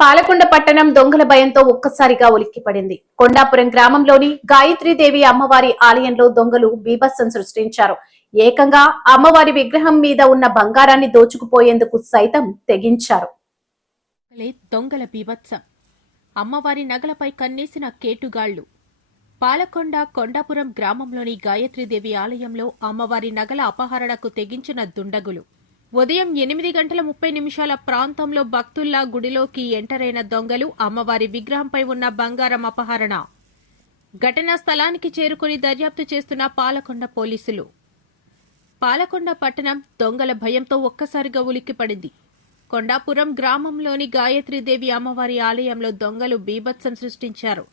పాలకొండ పట్టణం దొంగల భయంతో ఒక్కసారిగా ఉలిక్కిపడింది. కొండాపురం గ్రామంలోని గాయత్రీదేవి అమ్మవారి ఆలయంలో దొంగలు బీభత్సం సృష్టించారు. ఏకంగా అమ్మవారి విగ్రహం మీద ఉన్న బంగారాన్ని దోచుకుపోయేందుకు సైతం తెగించారు. దొంగల బీభత్సం. అమ్మవారి నగలపై కన్నేసిన కేటుగాళ్లు. పాలకొండ కొండాపురం గ్రామంలోని గాయత్రీదేవి ఆలయంలో అమ్మవారి నగల అపహరణకు తెగించిన దుండగులు. ఉదయం 8:30 ప్రాంతంలో భక్తుల్లా గుడిలోకి ఎంటరైన దొంగలు అమ్మవారి విగ్రహంపై ఉన్న బంగారం అపహరణ. ఘటనా స్థలానికి చేరుకుని దర్యాప్తు చేస్తున్న పాలకొండ పోలీసులు. పాలకొండ పట్టణం దొంగల భయంతో ఒక్కసారిగా ఉలిక్కిపడింది. కొండాపురం గ్రామంలోని గాయత్రీదేవి అమ్మవారి ఆలయంలో దొంగలు బీభత్సం సృష్టించారు.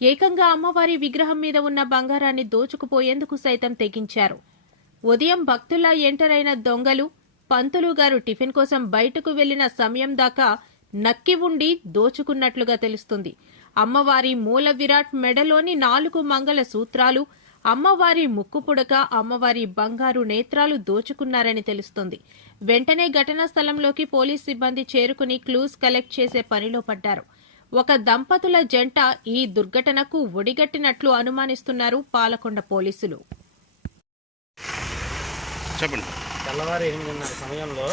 ఏకంగా అమ్మవారి విగ్రహం మీద ఉన్న బంగారాన్ని దోచుకుపోయేందుకు సైతం తెగించారు. ఉదయం భక్తుల్లా ఎంటరైన దొంగలు పంతులు గారు టిఫిన్ కోసం బయటకు వెళ్లిన సమయం దాకా నక్కి ఉండి దోచుకున్నట్లుగా తెలుస్తుంది. అమ్మవారి మూల విరాట్ మెడలోని 4 మంగళ సూత్రాలు, అమ్మవారి ముక్కు పుడక, అమ్మవారి బంగారు నేత్రాలు దోచుకున్నారని తెలుస్తుంది. వెంటనే ఘటనా స్థలంలోకి పోలీస్ సిబ్బంది చేరుకుని క్లూస్ కలెక్ట్ చేసే పనిలో పడ్డారు. ఒక దంపతుల జంట ఈ దుర్ఘటనకు ఒడిగట్టినట్లు అనుమానిస్తున్నారు పాలకొండ పోలీసులు. తెల్లవారు 8:30 సమయంలో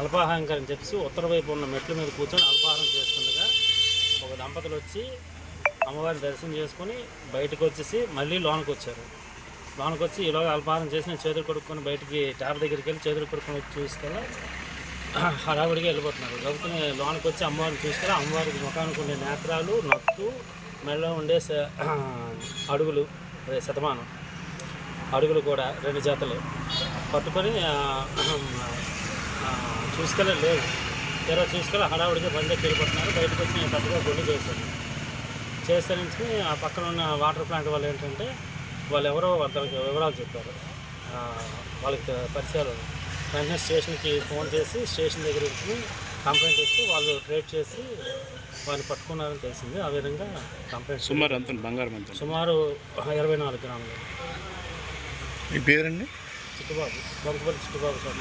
అల్పాహారం అని చెప్పి ఉత్తర వైపు ఉన్న మెట్ల మీద కూర్చొని అల్పాహారం చేస్తుండగా ఒక దంపతులు వచ్చి అమ్మవారి దర్శనం చేసుకుని బయటకు వచ్చేసి మళ్ళీ లోనికి వచ్చారు. లోనికి వచ్చి ఈలోగా అల్పాహారం చేసి నేను చేతులు కొడుక్కొని బయటికి ట్యాప్ దగ్గరికి వెళ్ళి చేతులు కొడుక్కొని చూసుకెళ్ళి హడావుడిగా వెళ్ళిపోతున్నారు. గబుకుని లోనికి వచ్చి అమ్మవారిని చూసుకెళ్ళి అమ్మవారికి ముఖానికి ఉండే నేత్రాలు, నొత్తు, మెడలో ఉండే అడుగులు, అదే శతమానం అడుగులు కూడా 2 జతలు పట్టుకొని చూసుకెళ్ళి లేవు. తీరా చూసుకెళ్ళి హడావుడిగా బండి వెళ్ళిపోతున్నారు. బయటకు వచ్చి నేను పెద్దగా గుండు చేసే నుంచి ఆ పక్కన ఉన్న వాటర్ ప్లాంట్ వాళ్ళు ఏంటంటే వాళ్ళు ఎవరో వాళ్ళకి వివరాలు చెప్పారు. వాళ్ళకి పరిచయాలు. వెంటనే స్టేషన్కి ఫోన్ చేసి స్టేషన్ దగ్గర వచ్చి కంప్లైంట్ ఇస్తే వాళ్ళు ట్రేట్ చేసి వాళ్ళని పట్టుకున్నారని తెలిసింది. ఆ విధంగా కంప్లైంట్ సుమారు 24 గ్రాములు. మీ పేరండి? చిట్టుబాబు, బొంకపల్లి చిట్టుబాబు సార్.